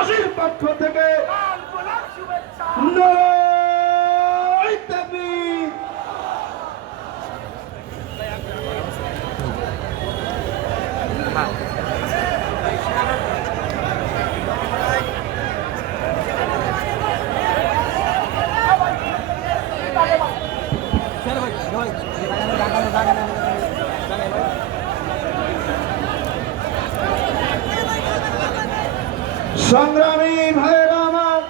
খুলনাবাসীর পক্ষ থেকে নারায়ে তাকবীর। সংগ্রামী ভাইয়েরা আমার,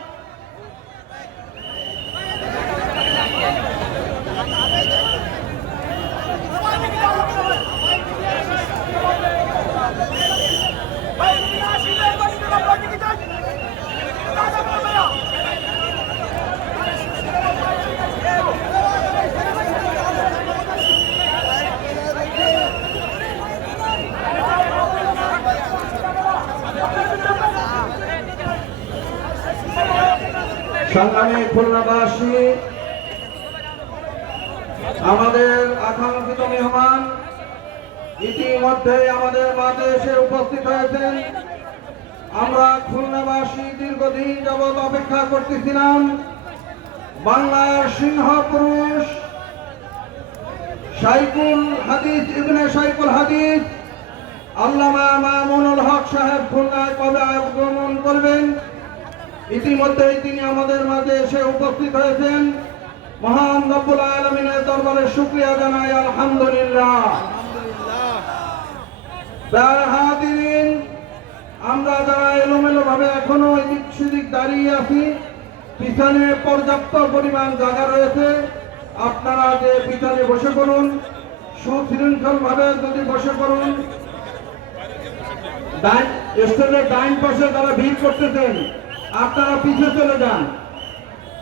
সংগ্রামী খুলনাবাসী, আমাদের আকাঙ্ক্ষিত মেহমান ইতিমধ্যে আমাদের মাঝে এসে উপস্থিত হয়েছেন। আমরা খুলনাবাসী দীর্ঘদিন যাবৎ অপেক্ষা করতেছিলাম বাংলার সিংহ পুরুষ শাইখুল হাদিস ইবনে শাইখুল হাদিস আল্লামা মামুনুল হক সাহেব খুলনায় কবে আগমন করবেন। ইতিমধ্যেই তিনি আমাদের মাঝে এসে উপস্থিত হয়েছেন। মহান রব্বুল আলামিনের দরবারে শুকরিয়া জানাই আলহামদুলিল্লাহ। হাজিরিন, আমরা যারা এলোমেলো ভাবে এখনো এদিক সেদিক দাঁড়িয়ে আছি, পিছনে পর্যাপ্ত পরিমাণ জায়গা রয়েছে। আপনারা যে পিছনে বসে পড়ুন, সুশৃঙ্খল ভাবে যদি বসে পড়ুন। স্টেজের ডাইন পাশে যারা ভিড় করতেছেন আপনারা পিছে চলে যান,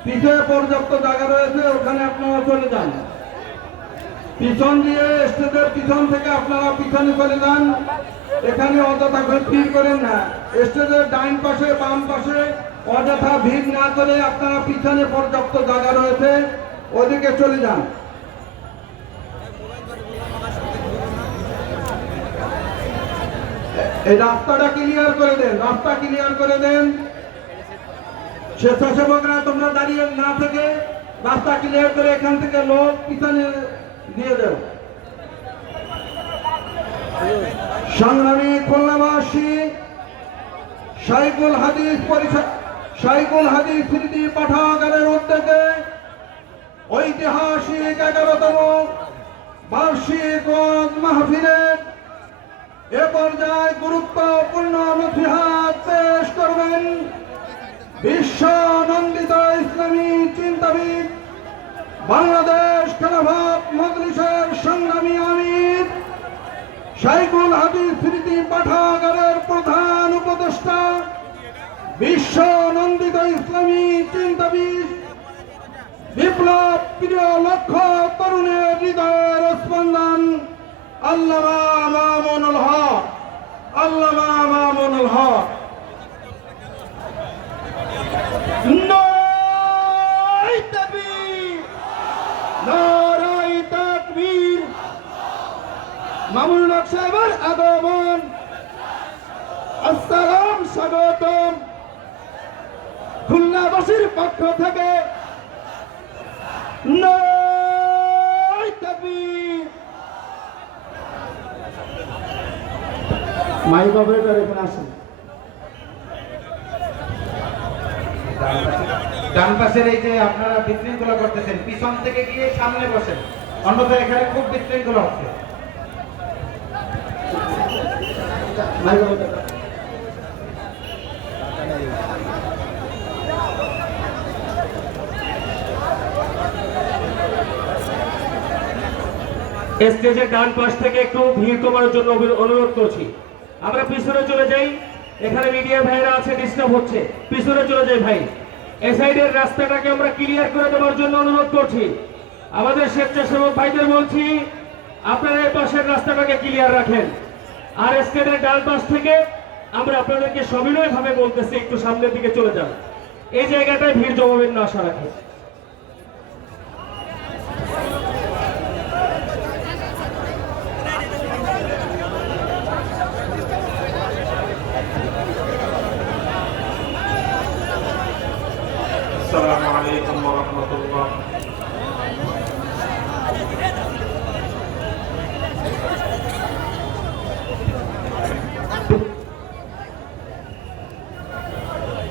পিছে পর্যাপ্ত জায়গা রয়েছে, ওখানে আপনারা চলে যান। পিছন দিয়ে স্টেজের পিছন থেকে আপনারা পিছনে চলে যান, এখানে অযথা ভিড় করেন না। স্টেজের ডাইন পাশে বাম পাশে অযথা ভিড় না করে আপনারা পিছনে পর্যাপ্ত জায়গা রয়েছে, ওদিকে চলে যান। এই রাস্তাটা ক্লিয়ার করে দেন, রাস্তা ক্লিয়ার করে দেন। স্বেচ্ছাসেবকরা তোমরা দাঁড়িয়ে না থেকে রাস্তা ক্লিয়ার করে এখান থেকে লোক পিছনে দিয়ে দেও। সংগ্রামী খুলনাবাসী, শাইখুল হাদিস স্মৃতি পাঠাগারের উদ্যোগে ঐতিহাসিক 11তম বার্ষিক ওয়াজ মাহফিলের এ পর্যায়ে গুরুত্বপূর্ণ নসিহত পেশ করবেন বিশ্ব নন্দিত ইসলামী চিন্তাবিদ, বাংলাদেশ খেলাফত মজলিসের সংগ্রামী আমির, শাইখুল হাদিস স্মৃতি পাঠাগারের প্রধান উপদেষ্টা, বিশ্ব নন্দিত ইসলামী চিন্তাবিদ, বিপ্লব প্রিয় লক্ষ্য তরুণের হৃদয়ের স্পন্দন আল্লামা মামুনুল হক, আল্লামা মামুনুল হক। নারায়ে তাকবীর, নারায়ে তাকবীর। মামুনুল হক সাহেবের আগমন, আসসালাম, স্বাগতম। খুলনাবাসীর পক্ষ থেকে নারায়ে তাকবীর। মাইক অপারেটর এখানে আসেন। ডান পাশের এই যে আপনারা বিশৃঙ্খলা করতেছেন, পিছন থেকে গিয়ে সামনে বসেন, অন্যথায় এখানে খুব বিশৃঙ্খলা হচ্ছে। স্টেজের ডান পাশ থেকে একটু ভিড় কমানোর জন্য অনুরোধ করছি। আমরা পিছনে চলে যাই, এখানে মিডিয়া ভাইরা আছে, ডিস্টার্ব হচ্ছে, পিছনে চলে যাই ভাই। এই সাইডের রাস্তাটাকে আমরা ক্লিয়ার করে দেওয়ার জন্য অনুরোধ করছি। আমাদের স্বেচ্ছাসেবক ভাইদের বলছি আপনারা এই পাশের রাস্তাটাকে ক্লিয়ার রাখেন। আর স্টেজের ডান পাশ থেকে আমরা আপনাদেরকে সবিনয় ভাবে বলতেছি একটু সামনের দিকে চলে যান, এই জায়গাটায় ভিড় জমাবেন না, আশা রাখি। আসসালামু আলাইকুম ওয়া রাহমাতুল্লাহ।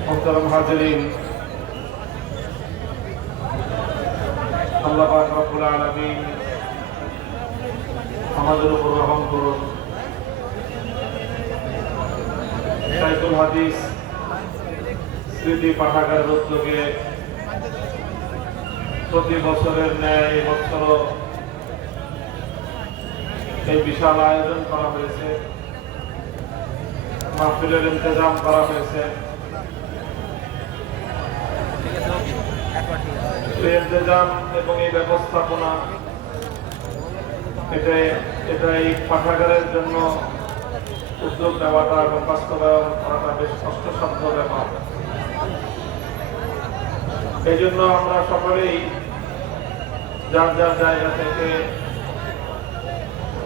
মুহতারাম হাজিরিন, আল্লাহ পাক রব্বুল আলামিন আমাদের উপর রহম করুন। শাইখুল হাদিস স্মৃতি পাঠাগারের উদ্যোগে প্রতি বছরের ন্যায় এবছরও এই বিশাল আয়োজন করা হয়েছে, মাহফিলের ইন্তজাম করা হয়েছে। এই ইন্তজাম এবং এই ব্যবস্থাপনা এটা এই পাঠাগারের জন্য উদ্যোগ নেওয়াটা এবং বাস্তবায়ন করাটা বেশ কষ্টসাধ্য ব্যাপার। এই জন্য আমরা সকলেই যার যার জায়গা থেকে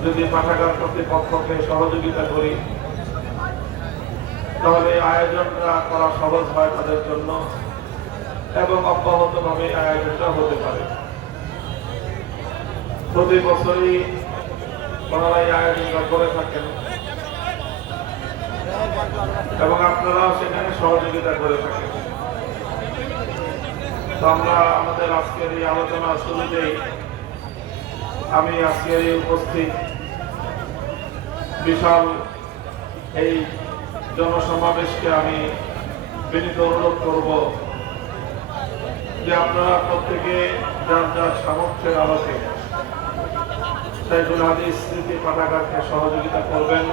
যদি পাঠাগার কর্তৃপক্ষকে সহযোগিতা করি, তাহলে আয়োজনটা করা সহজ হয় তাদের জন্য এবং অব্যাহতভাবে আয়োজনটা হতে পারে। প্রতি বছরই ওনারা এই আয়োজনটা করে থাকেন এবং আপনারাও সেখানে সহযোগিতা করে থাকেন। তো আমরা আমাদের আজকের এই আলোচনার শুরুতেই আমি আজকের এই উপস্থিত বিশাল এই জনসমাবেশকে আমি বিনীত অনুরোধ করব যে আপনারা প্রত্যেকে যার যার সামর্থ্যের আলোকে শাইখুল হাদিস স্মৃতি পাঠাগারকে সহযোগিতা করবেন,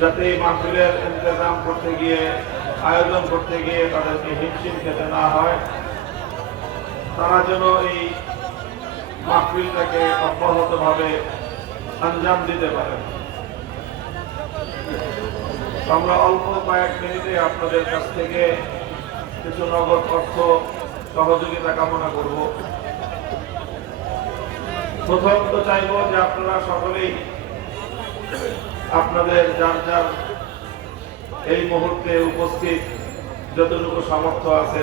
যাতে এই মাহফিলের ইন্তজাম করতে গিয়ে, আয়োজন করতে গিয়ে তাদেরকে হিমশিম খেতে না হয়। তারা যেন এই মাহফিলটাকে অব্যাহতভাবে আঞ্জাম দিতে পারেন। আমরা অল্প কয়েক মিনিটে আপনাদের কাছ থেকে কিছু নগদ অর্থ সহযোগিতা কামনা করব। প্রথম তো চাইব যে আপনারা সকলেই আপনাদের যার যার এই মুহূর্তে উপস্থিত যতটুকু সামর্থ্য আছে,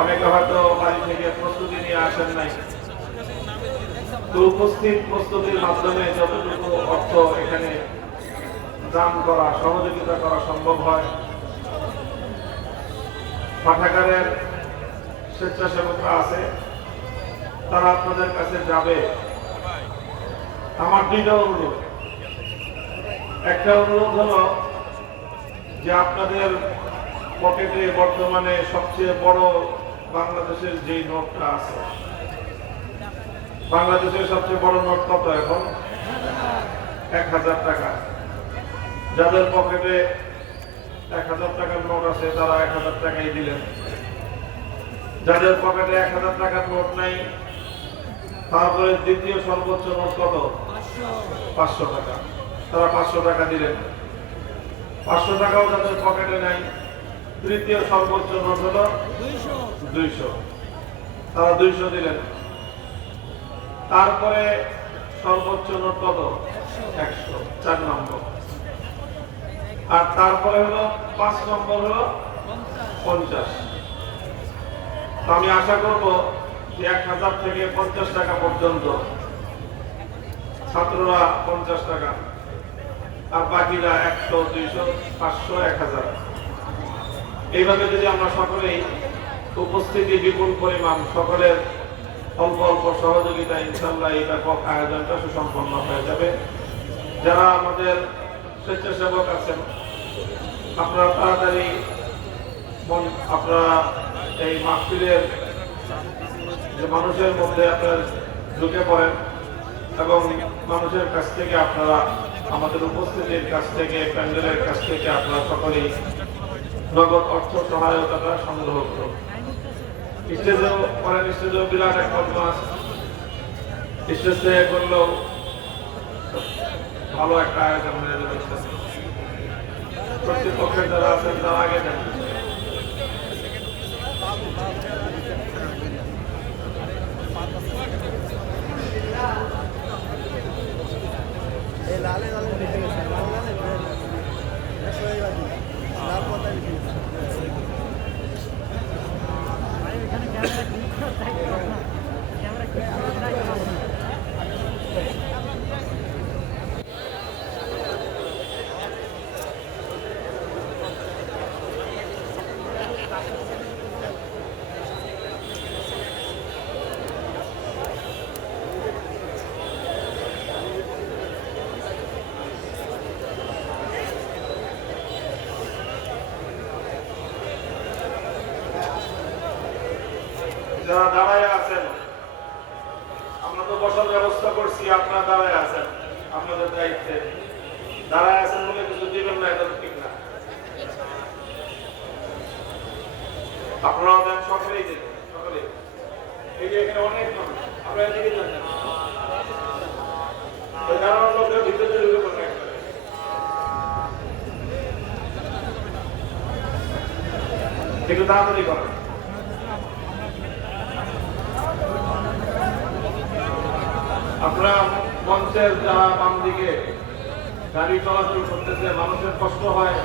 অনেকে হয়তো বাড়ি থেকে প্রস্তুতি নিয়ে আসেন নাই, তো উপস্থিত প্রস্তুতির মাধ্যমে যতটুকু অর্থ এখানে দান করা, সহযোগিতা করা সম্ভব হয়। পাঠাগারের স্বেচ্ছাসেবকরা আছে, তারা আপনাদের কাছে যাবে। আমার দুইটা অনুরোধ। একটা অনুরোধ হলো যে আপনাদের পকেটে বর্তমানে সবচেয়ে বড় বাংলাদেশের যে নোটটা আছে, বাংলাদেশের সবচেয়ে বড় নোট কত এখন? 1000 টাকা। যাদের পকেটে 1000 টাকার নোট আছে তারা 1000 টাকাই দিলেন। যাদের পকেটে 1000 টাকার নোট নাই, তারপরে দ্বিতীয় সর্বোচ্চ নোট কত? 500 টাকা। তারা 500 টাকা দিলেন। 500 টাকাও যাদের পকেটে নাই, তৃতীয় সর্বোচ্চ নোট হলো 200। তারা 200 দিলেন। তারপরে সর্বোচ্চ নোট কত? 100, 4 নম্বর। আর তারপরে হলো 5 নম্বর হলো 50। আমি আশা করব যে 1000 থেকে 50 টাকা পর্যন্ত ছাত্ররা 50 টাকা, আর বাকিরা 100, 200, 500, 1000। এইভাবে যদি আমরা সকলেই উপস্থিতি বিপুল পরিমাণ, সকলের অল্প অল্প সহযোগিতা, ইনশাআল্লাহ এই ব্যাপক আয়োজনটা সুসম্পন্ন হয়ে যাবে। যারা আমাদের স্বেচ্ছাসেবক আছেন, আপনারা তাড়াতাড়ি আপনারা এই মাহফিলের যে মানুষের মধ্যে আপনারা ঢুকে পড়েন এবং মানুষের কাছ থেকে আপনারা, আমাদের উপস্থিতির কাছ থেকে, প্যান্ডেলের কাছ থেকে আপনারা সকলেই নগদ অর্থ সহায়তাটা সংগ্রহ করুন। স্টেজেও করেন, স্টেজেও বিরাট এক বদমাস, স্টেজ থেকে করলেও ভালো একটা আয়োজন হয়ে যাবে। কর্তৃপক্ষের যারা আছেন তারা আগে যান। যারা দাঁড়ায় আছেন, আমরা তো বসার ব্যবস্থা করছি, আপনারা দাঁড়ায় আছেন, আপনাদের দায়িত্বে দাঁড়ায় আছেন বলে কিছু দিবেন না, এটা ঠিক না। আপনারা দেন, সকলেই দেন, সকলেই। এই যে এখানে অনেক মানুষ, আপনারা এদিকে যান না, দাঁড়ানোর লোকরা ভিতরে ঢুকে পড়ে একবারে। একটু তাড়াতাড়ি করেন। আপনারা মঞ্চের যারা বাম দিকে গাড়ি চলাচল করতেছে, মানুষের কষ্ট হয়,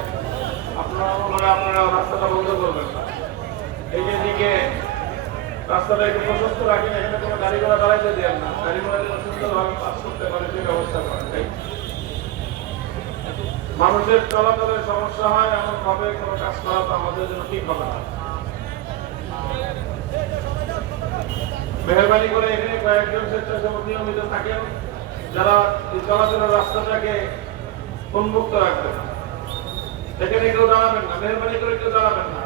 আপনারা রাস্তাটা বন্ধ করবেন না। এই যে দিকে রাস্তাটা একটু প্রশস্ত রাখেন, এখানে কোনো গাড়ি ঘোড়া দাঁড়াইতে দেন না, গাড়ি ঘোড়া যেন সুন্দরভাবে পাস করতে পারে সেই ব্যবস্থা করেন। তাই মানুষের চলাচলের সমস্যা হয় এমন ভাবে কোনো কাজ করা তো আমাদের জন্য ঠিক হবে না। মেহরবানি করে এখানে কয়েকজন স্বেচ্ছাসেবক নিয়মিত থাকেন, যারা চলাচলের রাস্তাটাকে উন্মুক্ত রাখবেন। এখানে কেউ দাঁড়াবেন না, মেহরবানি করে কেউ দাঁড়াবেন না।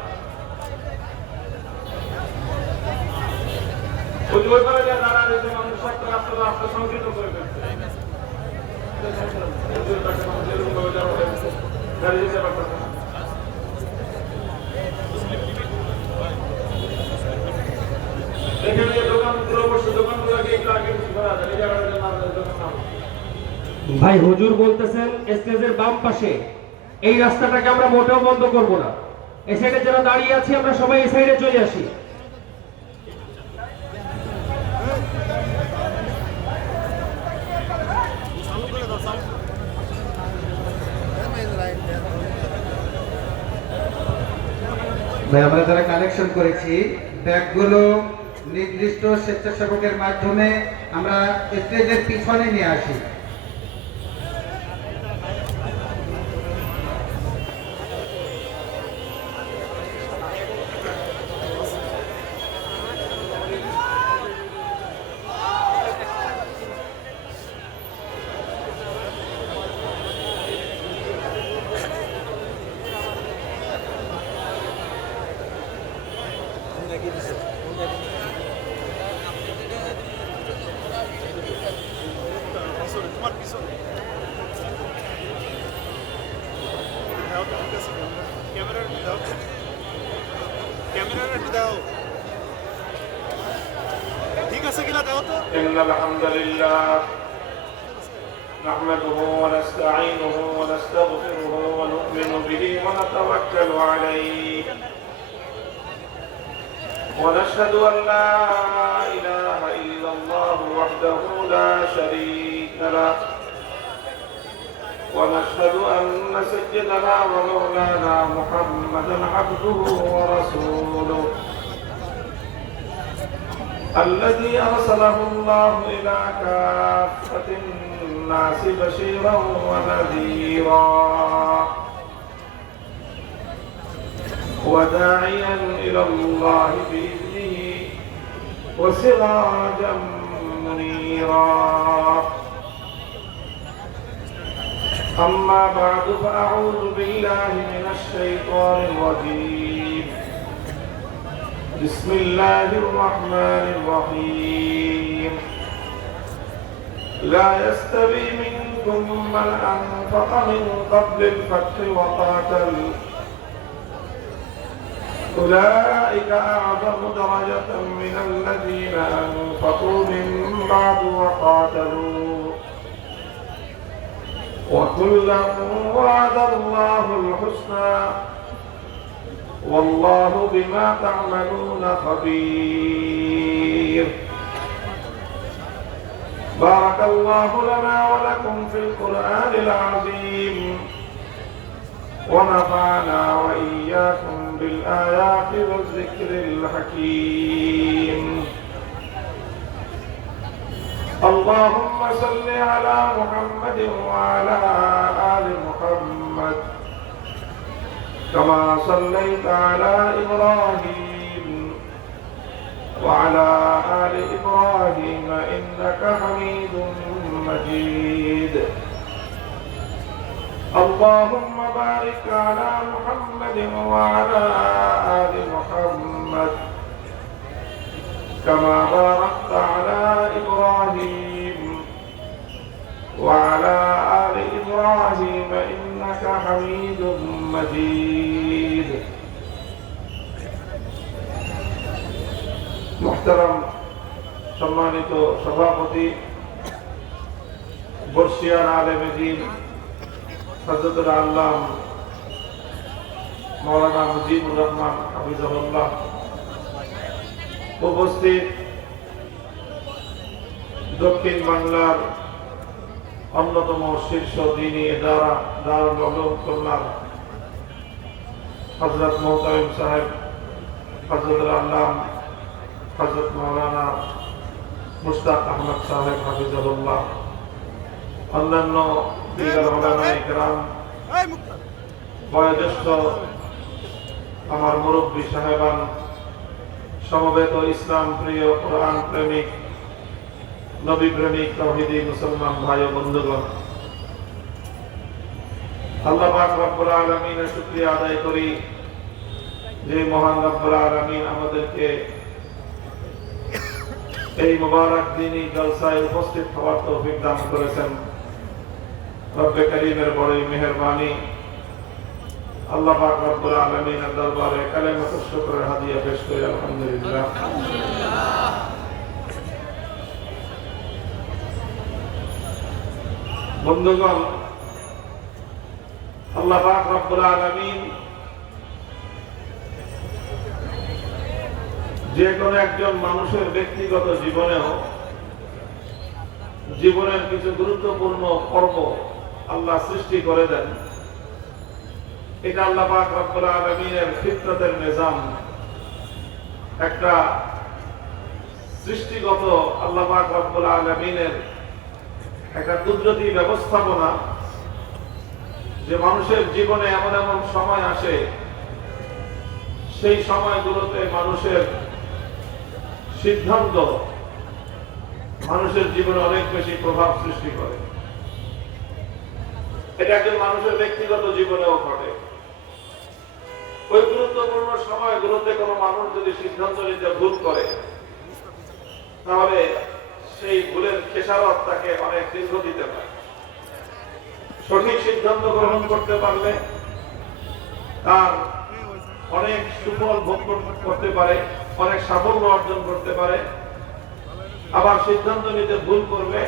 ওই পারে যা দাঁড়া রয়েছে মানুষ একটা রাস্তা সংকীর্ণ করে ফেলছে, গাড়ি যেতে পারতেছে না। ভাই হুজুর বলতেছেন স্টেজের বাম পাশে এই রাস্তাটাকে আমরা মোটেও বন্ধ করব না। এই সাইডে যারা দাঁড়িয়ে আছি আমরা সবাই এই সাইডে চলে আসি। ভাই আমরা যারা কালেকশন করেছি ব্যাগগুলো নির্দিষ্ট স্বেচ্ছাসেবকের মাধ্যমে আমরা স্টেজের পিছনে নিয়ে আসি। তোমার পিছনে দাও তো, ঠিক আছে, ক্যামেরা দাও, ক্যামেরাটা একটু দাও, ঠিক আছে কিনা দাও তো। ইন্নাল হামদুলিল্লাহ নাহমাদুহু ওয়া নাস্তাঈনুহু ওয়া নাস্তাগফিরুহু ওয়া নু'মিনু বিহি ওয়া নাতাওয়াক্কালু আলাইহি ওয়া নাশহাদু আন লা ইলাহা ইল্লাল্লাহু ওয়াহদাহু লা শারীকা লাহু ونشهد أن سيدنا ومولانا محمدا عبده ورسوله الذي أرسله الله إلى كافة الناس بشيرا ونذيرا وداعيا إلى الله بإذنه وسراجا منيرا. أما بعد فأعوذ بالله من الشيطان الرجيم. بسم الله الرحمن الرحيم. لا يستوي منكم من أنفق من قبل الفتح وقاتل أولئك أعظم درجة من الذين أنفقوا من بعد وقاتلوا وكلا وعد الله الحسنى والله بما تعملون خبير. بارك الله لنا ولكم في القرآن العظيم ونفعنا وإياكم بالآيات والذكر الحكيم. اللهم صل على محمد وعلى آل محمد كما صليت على إبراهيم وعلى آل إبراهيم إنك حميد مجيد. اللهم بارك على محمد وعلى آل محمد كما باركت على إبراهيم وعلى آل إبراهيم إنك حميد مجيد محترم সম্মানিত সভাপতি বর্ষিয়ান আলেমে দ্বীন হযরতুল আল্লাম মাওলানা মুজিবুর রহমান হাফিজাহুল্লাহ, উপস্থিত দক্ষিণ বাংলার অন্যতম শীর্ষ দ্বীনী ইদারা দারুল উলুম খুলনার হযরত মোহতামিম সাহেব হযরতুল আল্লাম হযরত মাওলানা মুশতাক আহমদ সাহেব হাফিজাহুল্লাহ, অন্যান্য দিগার উলামায়ে কেরাম, বয়োজ্যেষ্ঠ আমার মুরব্বী সাহেবান, সমবেত ইসলাম প্রিয় কোরআন প্রেমিক নবী প্রেমিক তাওহীদি মুসলমান ভাই ও বন্ধুগণ, আল্লাহ পাক রব্বুল আলামিনের শুকরিয়া আদায় করি যে মহান রব্বুল আলামিন আমাদেরকে এই মুবারক দিনী জলসায় উপস্থিত হওয়ার তৌফিক দান করেছেন। রব্বে কারীমের বড়ই মেহেরবানি। আল্লাহ পাক রব্বুল আলামিনের দরবারে কালেমাতুশ শুকরের হাদিয়া পেশ করি আলহামদুলিল্লাহ। বন্ধুগণ, আল্লাহ পাক রব্বুল আলামিন যে কোনো একজন মানুষের ব্যক্তিগত জীবনের কিছু গুরুত্বপূর্ণ পর্ব আল্লাহ সৃষ্টি করে দেন। এটা আল্লাহ পাক রব্বুল আলামিনের ফিতরতের নিজাম, একটা সৃষ্টিগত আল্লাহ পাক রব্বুল আলামিনের একটা কুদরতি ব্যবস্থাপনা, যে মানুষের জীবনে এমন এমন সময় আসে, সেই সময়গুলোতে মানুষের সিদ্ধান্ত মানুষের জীবনে অনেক বেশি প্রভাব সৃষ্টি করে। এটা একজন মানুষের ব্যক্তিগত জীবনেও ঘটে। ওই গুরুত্বপূর্ণ সময়গুলোতে কোনো মানুষ যদি সিদ্ধান্ত নিতে ভুল করে, তাহলে সেই ভুলের খেসারত তাকে অনেক দীর্ঘ দিতে পারে। সঠিক সিদ্ধান্ত গ্রহণ করতে পারলে তার অনেক সুফল ভোগ করতে পারে, অনেক সাফল্য অর্জন করতে পারে। আবার সিদ্ধান্ত নিতে ভুল করবে,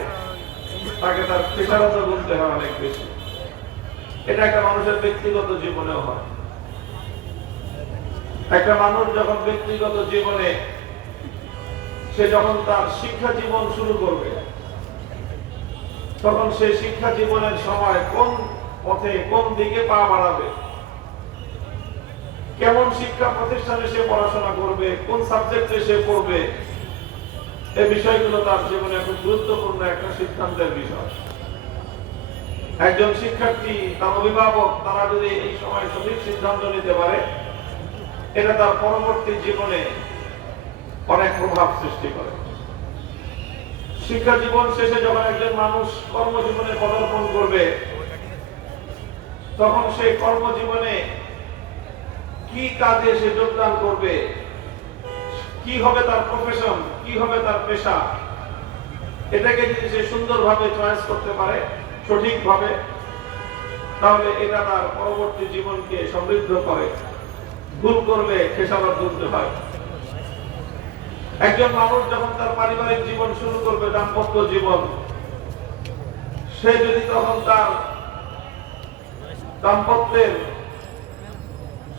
তাকে তার খেসারত গুনতে হয় অনেক বেশি। এটা একটা মানুষের ব্যক্তিগত জীবনেও হয়। একটা মানুষ যখন ব্যক্তিগত জীবনে সে যখন তার শিক্ষা জীবন শুরু করবে, তখন সে শিক্ষা জীবনের সময় কোন পথে কোন দিকে পা বাড়াবে, কেমন শিক্ষা প্রতিষ্ঠানে সে পড়াশোনা করবে, কোন সাবজেক্টে সে পড়বে, এই বিষয়গুলো তার জীবনে খুব গুরুত্বপূর্ণ একটা সিদ্ধান্তের বিষয়। একজন শিক্ষার্থী, তার অভিভাবক, তারা যদি এই সময় সঠিক সিদ্ধান্ত নিতে পারে, এটা তার পরবর্তী জীবনে অনেক প্রভাব সৃষ্টি করে। শিক্ষা জীবন শেষে যখন একজন মানুষ কর্মজীবনে পদার্পণ করবে, তখন সেই কর্মজীবনে কি কাজে সে যোগদান করবে, কি হবে তার প্রফেশন, কি হবে তার পেশা, এটাকে যদি সে সুন্দরভাবে চয়েস করতে পারে সঠিকভাবে, তাহলে এটা তার পরবর্তী জীবনকে সমৃদ্ধ করে। ভুল করলে খেসারত গুনতে হয়। একজন মানুষ যখন তার পারিবারিক জীবন শুরু করবে, দাম্পত্য জীবন, সে যদি তখন তার দাম্পত্যের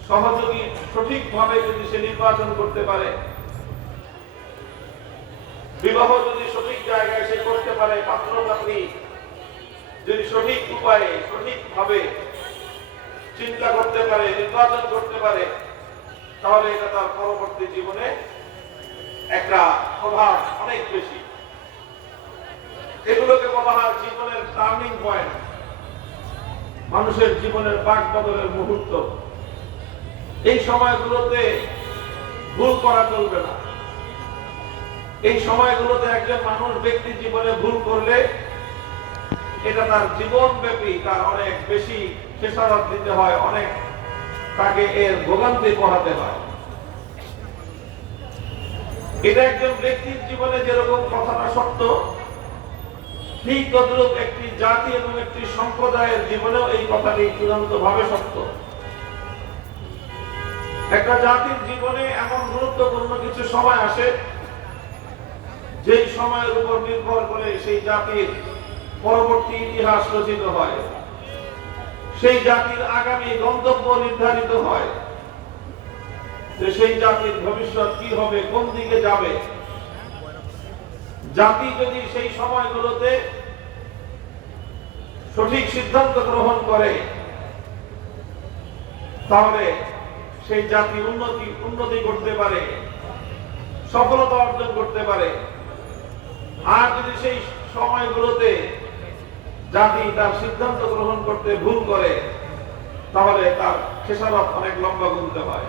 সহযোগী সঠিকভাবে যদি সে নির্বাচন করতে পারে, বিবাহ যদি সঠিক জায়গায় সে করতে পারে, পাত্র পাত্রী যদি সঠিক উপায়ে সঠিকভাবে চিন্তা করতে পারে, নির্বাচন করতে পারে, তাহলে এটা তার পরবর্তী জীবনে একটা প্রভাব অনেক বেশি। এগুলোকে বলা হয় জীবনের টার্নিং পয়েন্ট, মানুষের জীবনের বাক বদলের মুহূর্ত। এই সময়গুলোতে ভুল করা চলবে না। এই সময়গুলোতে একজন মানুষ ব্যক্তি জীবনে ভুল করলে এটা তার জীবনব্যাপী তার অনেক বেশি খেসারত দিতে হয়, অনেক তাকে এর ভোগান্তি পোহাতে হয়। এটা একজন ব্যক্তির জীবনে যেরকম কথাটা সত্য, ঠিক তদ্রূপ একটি জাতি এবং একটি সম্প্রদায়ের জীবনেও এই কথাটি চূড়ান্তভাবে সত্য। একটা জাতির জীবনে এমন গুরুত্বপূর্ণ কিছু সময় আসে, যেই সময়ের উপর নির্ভর করে সেই জাতির পরবর্তী ইতিহাস রচিত হয়, সেই জাতির আগামী গন্তব্য নির্ধারিত হয়, যে সেই জাতির ভবিষ্যৎ কি হবে, কোন দিকে যাবে। জাতি যদি সেই সময়গুলোতে সঠিক সিদ্ধান্ত গ্রহণ করে, তাহলে সেই জাতি উন্নতি করতে পারে, সফলতা অর্জন করতে পারে। আর যদি সেই সময়গুলোতে জাতি তার সিদ্ধান্ত গ্রহণ করতে ভুল করে, তাহলে তার খেসারত অনেক লম্বা গুনতে হয়।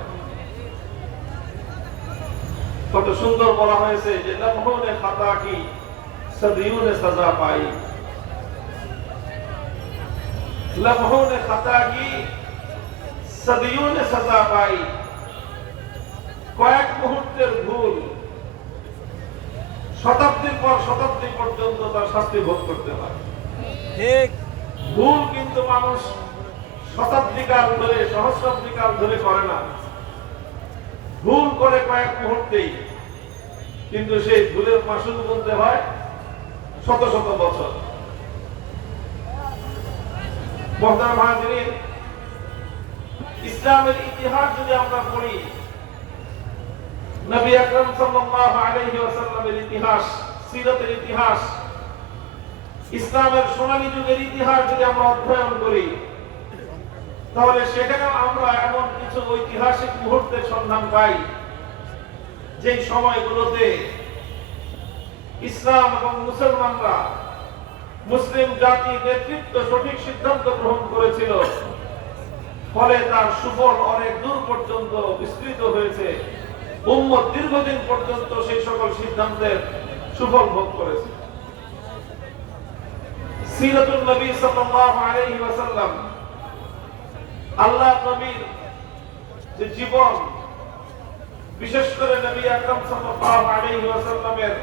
কত সুন্দর বলা হয়েছে যে লম্হনে খাতা কি সদিয়ুনে সাজা পাই, লম্হনে খাতা কি সদিয়ুনে সাজা পাই। কয়েক মুহূর্তের ভুল শতাব্দীর পর শতাব্দী পর্যন্ত তার শাস্তি ভোগ করতে হয়। ভুল কিন্তু মানুষ শতাব্দীকাল ধরে, সহস্রাব্দীকাল ধরে করে না, ভুল করে কয়েক মুহূর্তেই, কিন্তু সেই ভুলের মাসুল গুনতে হয় শত শত বছর। মোহতারাম হাজিরিন, ইসলামের ইতিহাস যদি আমরা পড়ি, নবী আকরাম সাল্লাল্লাহু আলাইহি ওয়াসাল্লামের ইতিহাস, সিরাতের ইতিহাস, ইসলামের সোনালী যুগের ইতিহাস যদি আমরা অধ্যয়ন করি, তাহলে সেখানে আমরা এমন কিছু ঐতিহাসিক মুহূর্তের সন্ধান পাই, যে সময়গুলোতে ইসলাম এবং মুসলমানরা, মুসলিম জাতি নেতৃত্ব সঠিক সিদ্ধান্ত গ্রহণ করেছিল, ফলে তার সুফল অনেক দূর পর্যন্ত বিস্তৃত হয়েছে। উম্মত দীর্ঘদিন পর্যন্ত সেই সকল সিদ্ধান্তের সুফল ভোগ করেছে। সিরাতুন নবী সাল্লাল্লাহু আলাইহি ওয়াসাল্লাম, আল্লাহ নবীর যে জীবন, বিশেষ করে নবী আকরাম সাল্লাল্লাহু আলাইহি ওয়াসাল্লামের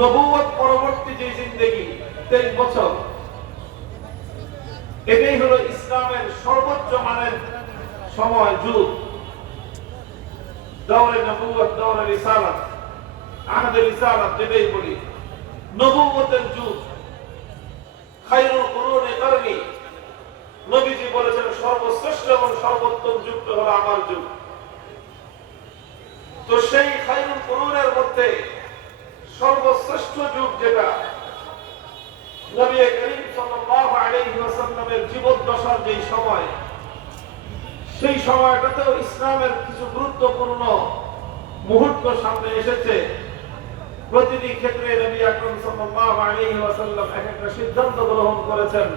নবুয়ত পরবর্তী যে জিন্দেগি 23 বছর, এটাই হলো ইসলামের সর্বোচ্চ মানের সময়, যুগ। দৌরে নবুয়ত, দৌরে রিসালাত, আহদে রিসালাত যেটাই বলি, নবুয়তের যুগ। খায়রুল কুরুনি করনি, নবীজি বলেছেন সর্বশ্রেষ্ঠ এবং সর্বোত্তম যুগটা হলো আমার যুগ। তো সেই খায়রুল কুরুনের মধ্যে সর্বশ্রেষ্ঠ যুগ যেটা, নবী করিম সাল্লাল্লাহু আলাইহি ওয়াসাল্লামের জীবদ্দশার যেই সময়, সেই সময়টাতেও ইসলামের কিছু গুরুত্বপূর্ণ মুহূর্ত সামনে এসেছে। প্রতিটি ক্ষেত্রে নবী আকরাম সাল্লাল্লাহু আলাইহি ওয়াসাল্লাম এক একটা সিদ্ধান্ত গ্রহণ করেছেন।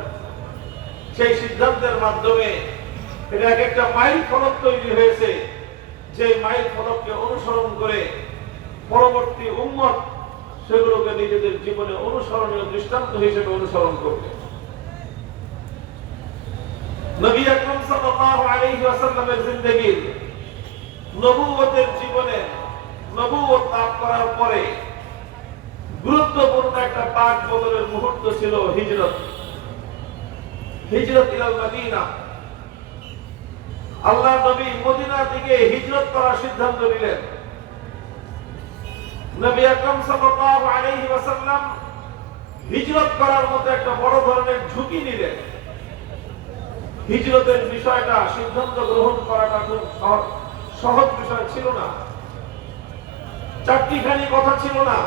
সেই সিদ্ধান্তের মাধ্যমে এটা এক একটা মাইল ফলক তৈরি হয়েছে, যে মাইল ফলককে অনুসরণ করে পরবর্তী উম্মত সেগুলোকে নিজেদের জীবনে অনুসরণীয় দৃষ্টান্ত হিসেবে অনুসরণ করবে। নবী আকরাম সাল্লাল্লাহু আলাইহি ওয়াসাল্লামের জিন্দেগীর নবুয়তের জীবনে, নবুয়ত লাভ করার পরে গুরুত্বপূর্ণ একটা পাক বদলের মুহূর্ত ছিল হিজরত। হিজরত ইলাল মদিনা, আল্লাহ নবী মদিনা থেকে হিজরত করার সিদ্ধান্ত নিলেন। নবী আকরাম সাল্লাল্লাহু আলাইহি ওয়াসাল্লাম হিজরত করার মতো একটা বড় ধরনের ঝুঁকি নিলেন। হিজরতের বিষয়টা, সিদ্ধান্ত গ্রহণ করাটা খুব সহজ বিষয় ছিল না, চারটিখানি কথা ছিল না,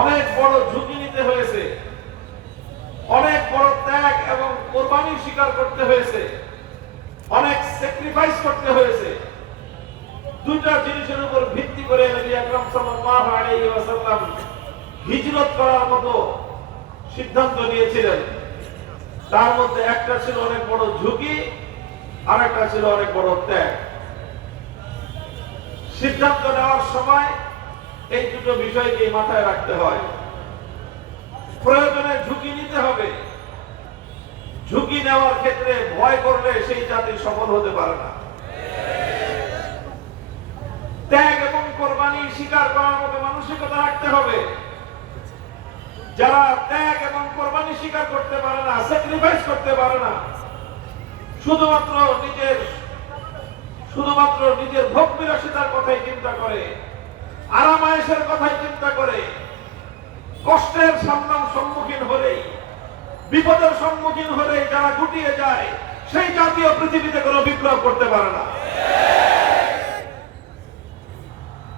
অনেক বড় ঝুঁকি নিতে হয়েছে, অনেক বড় ত্যাগ এবং কোরবানি স্বীকার করতে হয়েছে, অনেক স্যাক্রিফাইস করতে হয়েছে। দুইটা জিনিসের উপর ভিত্তি করে নবী আকরাম সাল্লাল্লাহু আলাইহি ওয়াসাল্লাম হিজরত করার মতো সিদ্ধান্ত নিয়েছিলেন। তার মধ্যে একটা ছিল অনেক বড় ঝুঁকি, আর একটা ছিল অনেক বড় ত্যাগ। সিদ্ধান্ত নেওয়ার সময় এই দুটো বিষয়কে মাথায় রাখতে হয়। প্রয়োজনে ঝুঁকি নিতে হবে। ঝুঁকি নেওয়ার ক্ষেত্রে ভয় করলে সেই জাতি সফল হতে পারে না। ত্যাগ এবং কোরবানি স্বীকার করার মতো মানসিকতা রাখতে হবে। যারা ত্যাগ এবং কোরবানি স্বীকার করতে পারে না, স্যাক্রিফাইস করতে পারে না, শুধুমাত্র নিজের ভোগ বিলাসিতার কথাই চিন্তা করে, আরামায়েশের কথাই চিন্তা করে, কষ্টের সম্মুখীন হলেই, বিপদের সম্মুখীন হলেই যারা গুটিয়ে যায়, সেই জাতীয় পৃথিবীতে কোনো বিপ্লব করতে পারে না।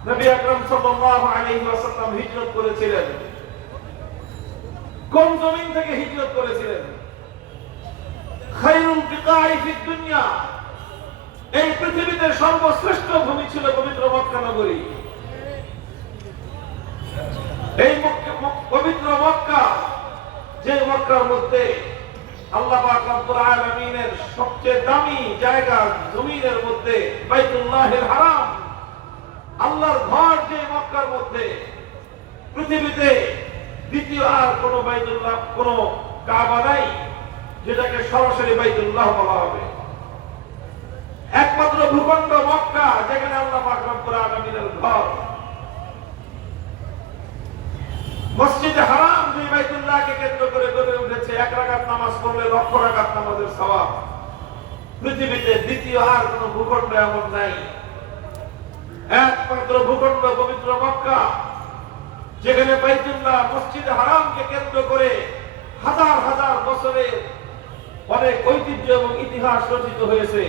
নবী আকরাম সাল্লাল্লাহু আলাইহি ওয়াসাল্লাম হিজরত করেছিলেন। কোন জমিন থেকে হিজরত করেছিলেন? খায়রুল বিকাই ফিদ দুনিয়া, এই পৃথিবীতে সর্বশ্রেষ্ঠ ভূমি ছিল পবিত্র মক্কা নগরী। এই পবিত্র মক্কা, যে মক্কার মধ্যে আল্লাহ পাক রব্বুল আলামিনের সবচেয়ে দামি জায়গা জমিনের মধ্যে বাইতুল্লাহিল হারাম, আল্লাহর ঘর, যে মক্কার মধ্যে পৃথিবীতে দ্বিতীয় আর কোন বাইতুল্লাহ, কোন কাবা নাই যেটাকে সরাসরি বাইতুল্লাহ বলা হবে। একমাত্র ভূখণ্ড মক্কা যেখানে আল্লাহ পাক রব্বুল আলামিনের ঘর। মসজিদে হারাম, যে বাইতুল্লাহকে কেন্দ্র করে গড়ে উঠেছে, এক রাকাত নামাজ পড়লে লক্ষ রাকাত নামাজের সওয়াব। পৃথিবীতে দ্বিতীয় আর কোন ভূখণ্ড এমন নাই। একমাত্র ভূখণ্ড পবিত্র মক্কা, যেখানে বাইতুল্লাহ মসজিদে হারামকে কেন্দ্র করে হাজার হাজার বছরের অনেক ঐতিহ্য এবং ইতিহাস রচিত হয়েছে।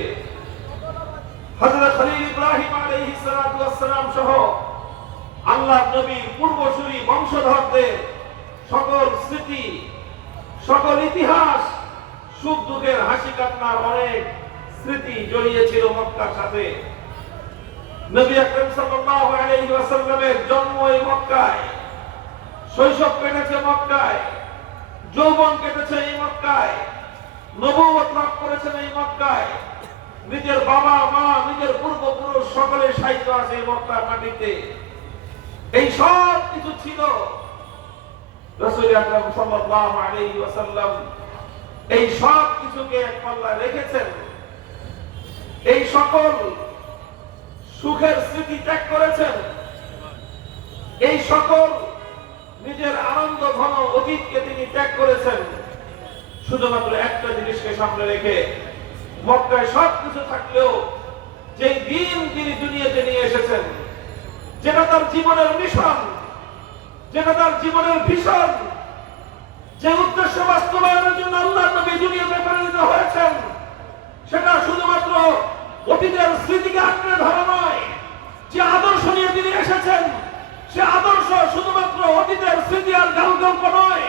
হযরত খলিল ইব্রাহিম আলাইহিস সালাতু ওয়াস সালাম সহ আল্লাহর নবীর পূর্বসূরি বংশধরদের সকল স্মৃতি, সকল ইতিহাস, সুখ দুঃখের হাসি কান্নার অনেক স্মৃতি জড়িয়ে ছিল মক্কার সাথে। নবী আকরাম সাল্লাল্লাহু আলাইহি ওয়াসাল্লামের জন্ম এই মক্কায়, শৈশব কেটেছে মক্কায়, যৌবন কেটেছে এই মক্কায়, নবুয়ত লাভ করেছেন এই মক্কায়। নিজের বাবা মা, নিজের পূর্বপুরুষ সকলের সাহিত্য আছে এই মক্কার মাটিতে। এই সব কিছু ছিল। রাসূল আকরাম সাল্লাল্লাহু আলাইহি ওয়াসাল্লাম এই সব কিছুকে এক পাল্লায় রেখেছেন। এই সকল সুখের স্মৃতি ত্যাগ করেছেন। এই সকল নিজের আনন্দ ঘন অতীতকে তিনি ত্যাগ করেছেন। শুধুমাত্র একটা জিনিসকে সামনে রেখে, মক্কায় সবকিছু থাকলেও যেই দিন তিনি দুনিয়াতে নিয়ে এসেছেন, যেটা তার জীবনের মিশন, যেটা তার জীবনের ভীষণ, যে উদ্দেশ্য বাস্তবায়নের জন্য আল্লাহ নবী দুনিয়াতে প্রেরিত হয়েছেন, সেটা শুধুমাত্র অতীতের স্মৃতিকে আঁকড়ে ধরা নয়। যে আদর্শ নিয়ে তিনি এসেছেন, সে আদর্শ শুধুমাত্র অতীতের স্মৃতি আর গালগল্প নয়।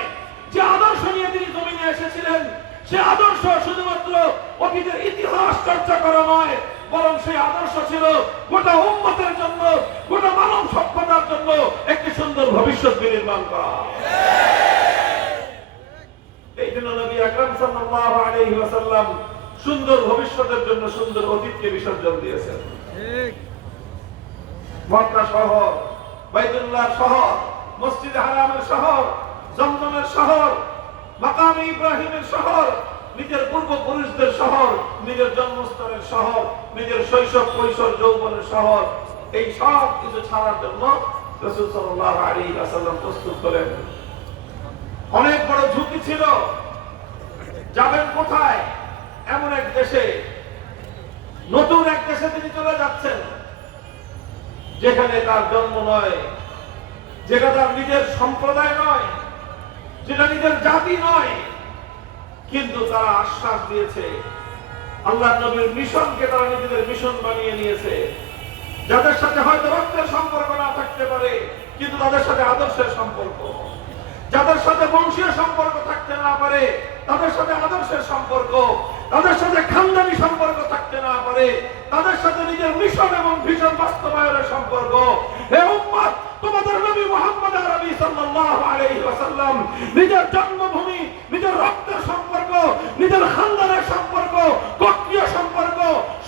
যে আদর্শ নিয়ে তিনি জমিনে এসেছিলেন, সে আদর্শ শুধুমাত্র অতীতের ইতিহাস চর্চা করা নয়, বরং সেই আদর্শ ছিল গোটা উম্মতের জন্য, গোটা মানব সভ্যতার জন্য একটি সুন্দর ভবিষ্যৎ বিনির্মাণ করা। এই জন্য নবী আকরাম সাল্লাল্লাহু আলাইহি ওয়াসাল্লাম সুন্দর ভবিষ্যতের জন্য সুন্দর অতীতকে বিসর্জন দিয়েছেন। মক্কা শহর, বাইতুল্লাহ শহর, মসজিদে হারামের শহর, জমজমের শহর, মাকামে ইব্রাহিমের শহর, নিজের পূর্বপুরুষদের শহর, নিজের জন্মস্থানের শহর, নিজের শৈশব কৈশোর যৌবনের শহর, এই সব কিছু ছাড়ার জন্য রাসূল সাল্লাল্লাহু আলাইহি ওয়াসাল্লাম প্রস্তুত হলেন। অনেক বড় ঝুঁকি ছিল। যাবেন কোথায়? এমন এক দেশে, নতুন এক দেশে তিনি চলে যাচ্ছেন, যেখানে তার জন্ম নয়, যেটা তার নিজের সম্প্রদায় নয়, যেটা নিজের জাতি নয়। কিন্তু তারা আশ্বাস দিয়েছে, আল্লাহ নবীর মিশনকে তারা নিজেদের মিশন বানিয়ে নিয়েছে। যাদের সাথে হয়তো রক্তের সম্পর্ক না থাকতে পারে, কিন্তু তাদের সাথে আদর্শের সম্পর্ক। যাদের সাথে বংশীয় সম্পর্ক থাকতে না পারে, তাদের সাথে আদর্শের সম্পর্ক। তাদের সাথে খানদানি সম্পর্ক থাকতে না পারে, তাদের সাথে নিজের মিশন এবং ভিশন বাস্তবায়নের সম্পর্ক। হে উম্মত, তোমাদের নবী মুহাম্মদ আরবি সাল্লাল্লাহু আলাইহি ওয়াসাল্লাম নিজের জন্মভূমি, নিজের রক্তের সম্পর্ক, নিজের খানদানের সম্পর্ক, গোত্রীয় সম্পর্ক,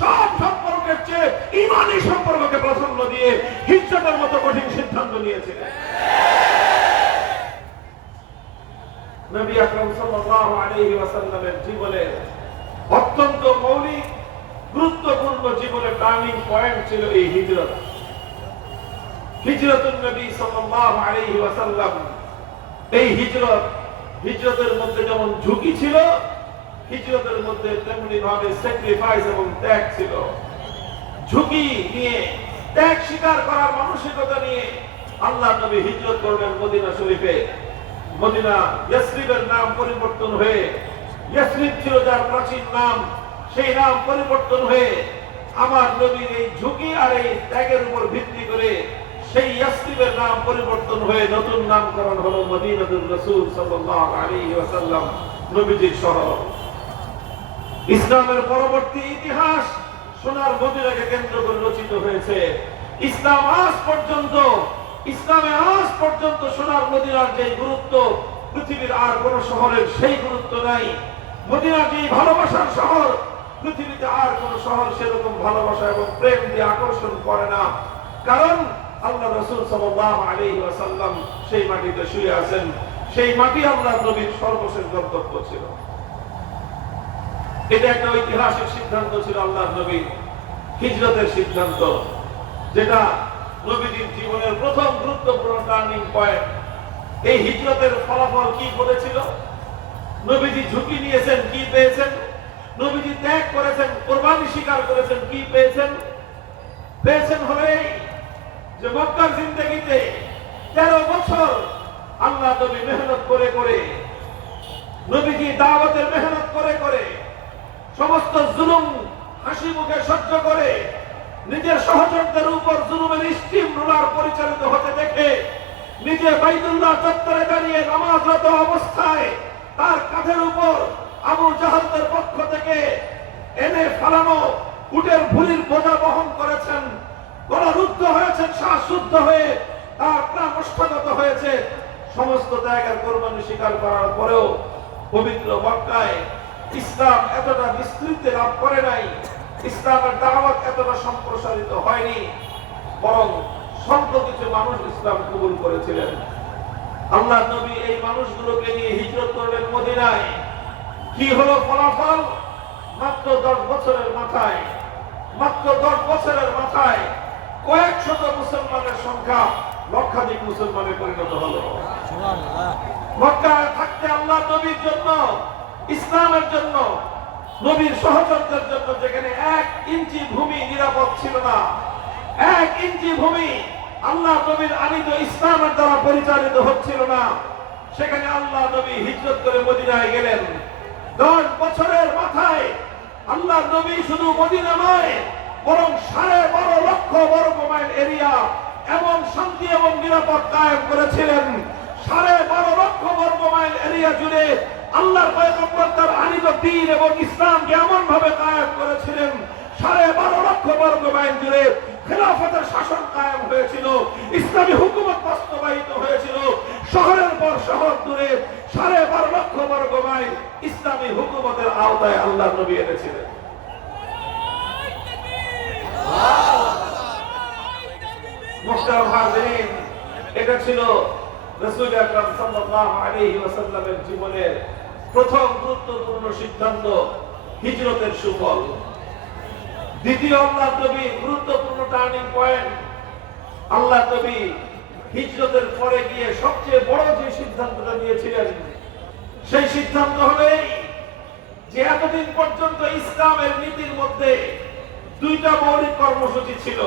সব সম্পর্কের চেয়ে ঈমানি সম্পর্ককে প্রাধান্য দিয়ে হিজরতের মতো কঠিন সিদ্ধান্ত নিয়েছিলেন। নবী আকরাম সাল্লাল্লাহু আলাইহি ওয়াসাল্লামের জীবনের অত্যন্ত মৌলিক গুরুত্বপূর্ণ জীবনের টার্নিং পয়েন্ট ছিল এই হিজরত। হিজরতুন নবী সাল্লাল্লাহু আলাইহি ওয়াসাল্লাম, এই হিজরতের মধ্যে যেমন ঝুঁকি ছিল, হিজরতের মধ্যে তেমনি ভাবে স্যাক্রিফাইস এবং ত্যাগ ছিল। ঝুঁকি নিয়ে, ত্যাগ স্বীকার করার মানসিকতা নিয়ে আল্লাহ নবী হিজরত করলেন মদিনা শরীফে। মদিনা ইয়াসরিবের নাম পরিবর্তন হয়ে, ইয়াসরিব ছিল যার প্রাচীন নাম, সেই নাম পরিবর্তন হয়ে আমার নবীর এই ঝুঁকি আর এই ত্যাগের উপর ভিত্তি করে সেই ইয়াসরিবের নাম পরিবর্তন হয়ে নতুন নামকরণ হলো মদিনাতুর রাসূল সাল্লাল্লাহু আলাইহি ওয়াসাল্লাম, নবীজির শহর। ইসলামের পরবর্তী ইতিহাস সোনার মদিনাকে কেন্দ্র করে রচিত হয়েছে। ইসলামে আজ পর্যন্ত সোনার মদিনার যে গুরুত্ব, পৃথিবীর আর কোন শহরের সেই গুরুত্ব নাই। মদিনা যে ভালোবাসার শহর, পৃথিবীতে আর কোন শহর সেরকম ভালোবাসা এবং প্রেম দিয়ে আকর্ষণ করে না। কারণ আল্লাহ রাসূল সাল্লাল্লাহু আলাইহি ওয়াসাল্লাম সেই মাটিতে শুয়ে আছেন। সেই মাটি আল্লাহর নবীর সর্বশেষ গন্তব্য ছিল। এটা একটা ঐতিহাসিক সিদ্ধান্ত ছিল আল্লাহর নবীর, হিজরতের সিদ্ধান্ত, যেটা নবীজির জীবনের প্রথম গুরুত্বপূর্ণ টার্নিং পয়েন্ট। এই হিজরতের ফলাফল কি করেছিল? নবীজি ঝুঁকি নিয়েছেন, কি পেয়েছেন? নবীজি ত্যাগ করেছেন, কোরবানি স্বীকার করেছেন, কি পেয়েছেন? পেয়েছেন হলে যে মক্কার জিন্দেগিতে 13 বছর আল্লাহ নবী মেহনত করে করে, নবীজি দাওয়াতের মেহনত করে করে, সমস্ত জুলুম হাসি মুখে সহ্য করে, নিজের সহচরদের উপর জুলুমের স্টিম রোলার পরিচালিত হতে দেখে, নিজে বাইতুল্লাহ চত্বরে দাঁড়িয়ে নামাজরত অবস্থায় তার কাঁধের উপর আবু জাহালদের পক্ষ থেকে এনে ফালানো উটের ভুলির বোঝা বহন করেছেন, গলারুদ্ধ হয়েছেন, শ্বাসরুদ্ধ হয়ে তার প্রাণ ওষ্ঠাগত হয়েছে। সমস্ত জায়গার কোরবানি স্বীকার করার পরেও পবিত্র মক্কায় ইসলাম এতটা বিস্তৃতি লাভ করে নাই, ইসলামের দাওয়াত এতটা সম্প্রসারিত হয়নি, বরং স্বল্প কিছু মানুষ ইসলাম কবুল করেছিলেন। আল্লাহ নবী এই মানুষগুলোকে নিয়ে হিজরত করলেন মদিনায়। কি হলো ফলাফল? মাত্র 10 বছরের মাথায় কয়েক শত মুসলমানের সংখ্যা লক্ষাধিক মুসলমানে পরিণত হলো। মক্কায় থাকতে আল্লাহ নবীর জন্য, ইসলামের জন্য, নবীর সহচরদের জন্য যেখানে 1 ইঞ্চি ভূমি নিরাপদ ছিল না, 1 ইঞ্চি ভূমি আল্লাহ নবীর আনিত ইসলামের দ্বারা পরিচালিত হচ্ছিল না, সেখানে আল্লাহ নবী হিজরত করে মদিনায় গেলেন। 10 বছরের মাথায় আল্লাহ নবী শুধু মদিনা নয়, বরং 12.5 লক্ষ বর্গ মাইল এরিয়া এমন শান্তি এবং নিরাপদ কায়েম করেছিলেন। 12.5 লক্ষ বর্গ মাইল এরিয়া জুড়ে আল্লাহর পয়গম্বর তার আনিত দ্বীন এবং ইসলামকে এমন ভাবে কায়েম করেছিলেন, 12.5 লক্ষ বর্গ মাইল জুড়ে খেলাফতের শাসন কায়েম হয়েছিল, ইসলামী হুকুমত বাস্তবায়িত হয়েছিল। শহরের পর শহর দূরে 12.5 লক্ষ বর্গ মাইল ইসলামী হুকুমতের আওতায় আল্লাহর নবী এনেছিলেন। মুহতারাম হাজিরিন, এটা ছিল রাসূল আকরাম সাল্লাল্লাহু আলাইহি ওয়াসাল্লামের জীবনের প্রথম গুরুত্বপূর্ণ সিদ্ধান্ত, হিজরতের সুফল। দ্বিতীয় আল্লাহ নবী গুরুত্বপূর্ণ টার্নিং পয়েন্ট, আল্লাহ নবী হিজরতের পরে গিয়ে সবচেয়ে বড় যে সিদ্ধান্তটা নিয়েছিলেন, সেই সিদ্ধান্ত হলো যে এতদিন পর্যন্ত ইসলামের নীতির মধ্যে 2টা মৌলিক কর্মসূচি ছিল।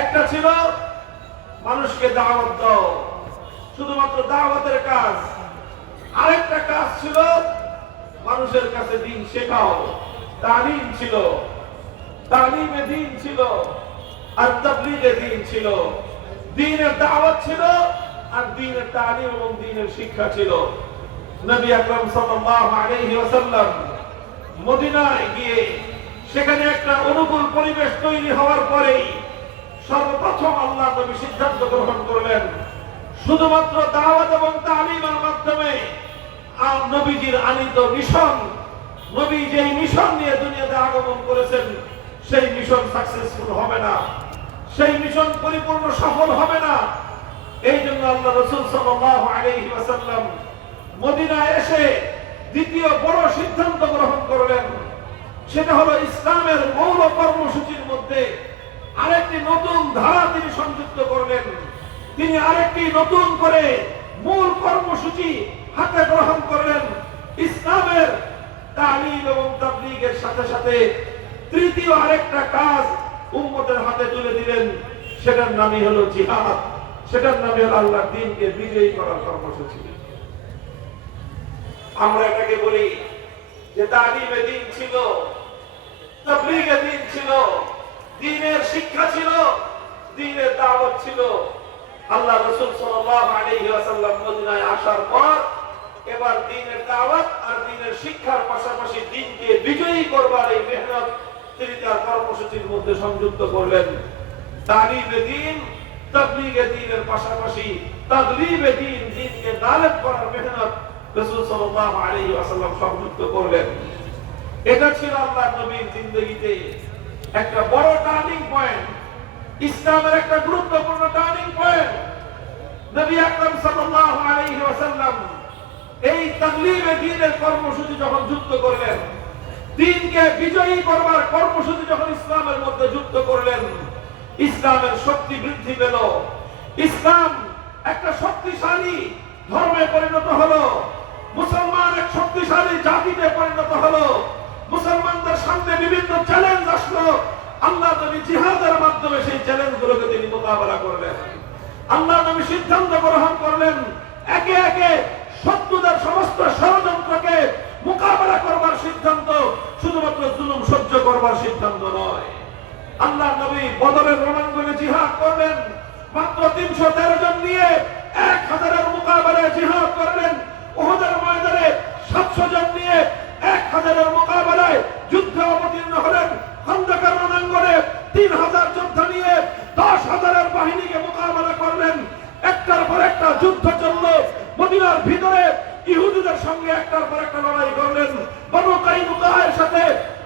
একটা ছিল মানুষকে দাওয়াত দাও, শুধুমাত্র দাওয়াতের কাজ। আরেকটা কাজ ছিল মানুষের কাছে দ্বীন শেখাও, তালিম ছিল, তালিমে দ্বীন ছিল, আর তাবলীগে দ্বীন ছিল। দ্বীনের দাওয়াত ছিল, আর দ্বীনের তালিম এবং দ্বীনের শিক্ষা ছিল। নবী আকরাম সাল্লাল্লাহু আলাইহি ওয়াসাল্লাম মদিনায় গিয়ে সেখানে একটা অনুকূল পরিবেশ তৈরি হওয়ার পরেই সর্বপ্রথম আল্লাহ নবী সিদ্ধান্ত গ্রহণ করলেন শুধুমাত্র দাওয়াত এবং তালিমের মাধ্যমে নবীজির আনিত মিশন, নবী যেই মিশন নিয়ে দুনিয়াতে আগমন করেছেন, সেই মিশন সাকসেসফুল হবে না, সেই মিশন পরিপূর্ণ সফল হবে না। এই জন্য আল্লাহ রাসূল সাল্লাল্লাহু আলাইহি ওয়াসাল্লাম মদিনায় এসে দ্বিতীয় বড় সিদ্ধান্ত গ্রহণ করলেন। সেটা হলো ইসলামের মৌল কর্মসূচির মধ্যে আরেকটি নতুন ধারা তিনি সংযুক্ত করলেন। তিনি আরেকটি নতুন করে মূল কর্মসূচি হাতে গ্রহণ করলেন। ইসলামের তালিম এবং তাবলীগের সাথে সাথে তৃতীয় আরেকটা কাজ উম্মতের হাতে তুলে দিলেন। সেটার নামই হলো জিহাদ, সেটার নামই হলো আল্লাহর দ্বীনকে বিজয়ী করার কর্মসূচি। আমরা এটাকে বলি যে তালিমে দ্বীন ছিল, তাবলীগে দ্বীন ছিল, দ্বীনের শিক্ষা ছিল, দ্বীনের দাওয়াত ছিল। আল্লাহ রাসূল সাল্লাল্লাহু আলাইহি ওয়াসাল্লাম মদিনায় আসার পর এবার দ্বীনের দাওয়াত আর দ্বীনের শিক্ষার পাশাপাশি দ্বীনকে বিজয়ী করবার এই মেহনত তিনি তার কর্মসূচির মধ্যে সংযুক্ত করলেন। তালিমে দ্বীন, তাবলীগে দ্বীনের পাশাপাশি তাগলিবে দ্বীন, দ্বীনকে গালেব করার মেহনত রাসূল সাল্লাল্লাহু আলাইহি ওয়াসাল্লাম সংযুক্ত করলেন। এটা ছিল আল্লাহর নবীর জিন্দেগিতে একটা বড় টার্নিং পয়েন্ট, ইসলামের একটা গুরুত্বপূর্ণ টার্নিং পয়েন্ট। নবী আকরাম সাল্লাল্লাহু আলাইহি ওয়াসাল্লাম এই তাগলিবে দ্বীনের কর্মসূচি যখন যুক্ত করলেন, দ্বীনকে বিজয়ী করবার কর্মসূচি যখন ইসলামের মধ্যে যুক্ত করলেন, ইসলামের শক্তি বৃদ্ধি পেল। ইসলাম একটা শক্তিশালী ধর্মে পরিণত হলো। মুসলমান এক শক্তিশালী জাতিতে পরিণত হলো। মুসলমানদের সামনে বিভিন্ন চ্যালেঞ্জ আসলো। আল্লাহ নবী জিহাদের মাধ্যমে সেই চ্যালেঞ্জগুলোকে তিনি মোকাবেলা করলেন। আল্লাহ নবী সিদ্ধান্ত গ্রহণ করলেন একে একে শত্রুদের সমস্ত ষড়যন্ত্রকে মোকাবেলা করবার সিদ্ধান্ত, শুধুমাত্র জুলুম সহ্য করবার সিদ্ধান্ত নয়। আল্লাহ নবী বদরের রণাঙ্গনে জিহাদ করলেন, মাত্র 313 জন নিয়ে 1000-এর মোকাবেলায় জিহাদ করলেন। উহুদের ময়দানে 700 জন নিয়ে 1000-এর মোকাবেলায় যুদ্ধে অবতীর্ণ হলেন। খন্দকের রণাঙ্গনে 3000 যোদ্ধা নিয়ে 10,000-এর বাহিনীকে মোকাবেলা করলেন। একটার পর একটা যুদ্ধ চলল। মদিনার ভিতরে ইহুদিদের সঙ্গে একটার পর একটা লড়াই করলেন। বনু কাইনুকার সাথে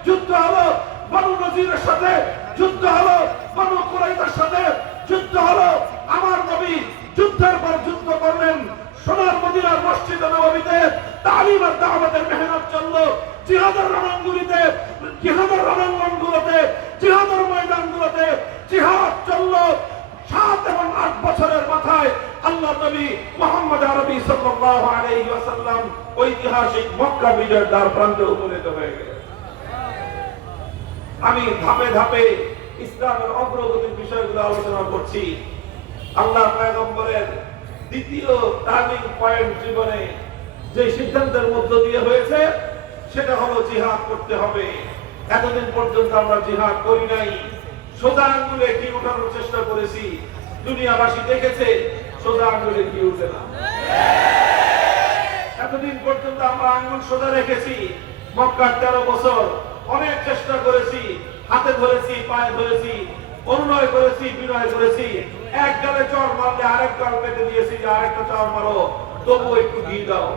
যুদ্ধ হলো, বনু নজিরের সাথে যুদ্ধ হলো, বনু কুরাইজার সাথে যুদ্ধ হলো। আমার নবী যুদ্ধের পর যুদ্ধ করলেন। সোনার মদিনার মসজিদে নববীতে তালিম আর দাওয়াতের মেহনত চললো। জিহাদের রণাঙ্গনে, জিহাদের রণাঙ্গনগুলোতে, জিহাদের ময়দানগুলোতে জিহাদ চললো। 7 এবং 8 বছরের মাথায় আল্লাহ নবী মুহাম্মদ আরবি সাল্লাল্লাহু আলাইহি ওয়াসাল্লাম ঐতিহাসিক মক্কা বিজয়ের দ্বার প্রান্তে উপনীত হয়ে গেলেন। আমি ধাপে ধাপে ইসলামের অগ্রগতির বিষয়গুলো আলোচনা করছি। আল্লাহ পয়গম্বরের দ্বিতীয় টার্নিং পয়েন্ট জীবনে যে সিদ্ধান্তের মধ্য দিয়ে হয়েছে সেটা হলো জিহাদ করতে হবে। এতদিন পর্যন্ত আমরা জিহাদ করি নাই, সোজা আঙ্গুলে কি উঠানোর চেষ্টা করেছি। দুনিয়াবাসী দেখেছে সোজা আঙ্গুলে কি উঠে না। এতদিন পর্যন্ত আমরা আঙ্গুল সোজা রেখেছি। মক্কার 13 বছর অনেক চেষ্টা করেছি, হাতে ধরেছি, পায়ে ধরেছি, অনুনয় করেছি, বিনয় করেছি। এক গালে চড় মারলে আরেক গাল পেতে দিয়েছি যে আরেকটা চড় মারো, তবু একটু ঘি দাও,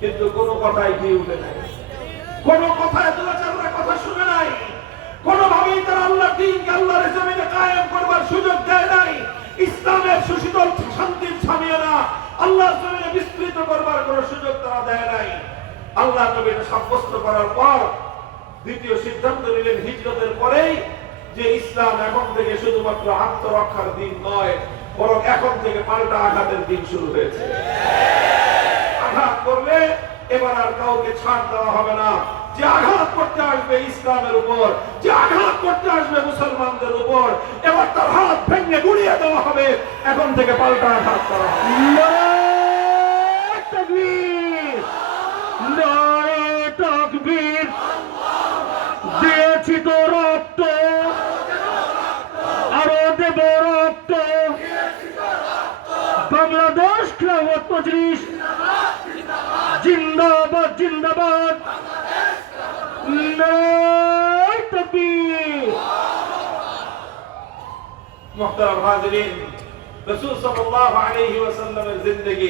কিন্তু কোনো কথাই ঘি উঠে নাই। কোনো কথায় দুলাচাররা কথা শুনে নাই। কোনোভাবেই তারা আল্লাহ দ্বীনকে আল্লাহর জমিনে কায়েম করবার সুযোগ দেয় নাই। ইসলামের সুশীতল শান্তির ছামিয়ানা আল্লাহর জমিনে বিস্তৃত করবার কোনো সুযোগ তারা দেয় নাই। আল্লাহ নবীকে সাব্যস্ত করার পর দ্বিতীয় সিদ্ধান্ত নিলেন হিজরতের পরেই যে ইসলাম এখন থেকে শুধুমাত্র আত্মরক্ষার দিন নয়, বরং এখন থেকে পাল্টা আঘাতের দিন শুরু হয়েছে। আঘাত করলে এবার আর কাউকে ছাড় দেওয়া হবে না। যে আঘাত করতে আসবে ইসলামের উপর, যে আঘাত করতে আসবে মুসলমানদের উপর, এবার তার হাত ভেঙে গুড়িয়ে দেওয়া হবে। এখন থেকে পাল্টা আঘাত করা হবে। দিয়েছি তো রক্ত, আরো দেব রক্ত। বাংলাদেশ খেলাফত মজলিস জিন্দাবাদ, জিন্দাবাদ। নারায়ে তাকবীর। মুহতারাম হাজিরিন, রাসূল সাল্লাল্লাহু আলাইহি ওয়াসাল্লামের জিন্দেগি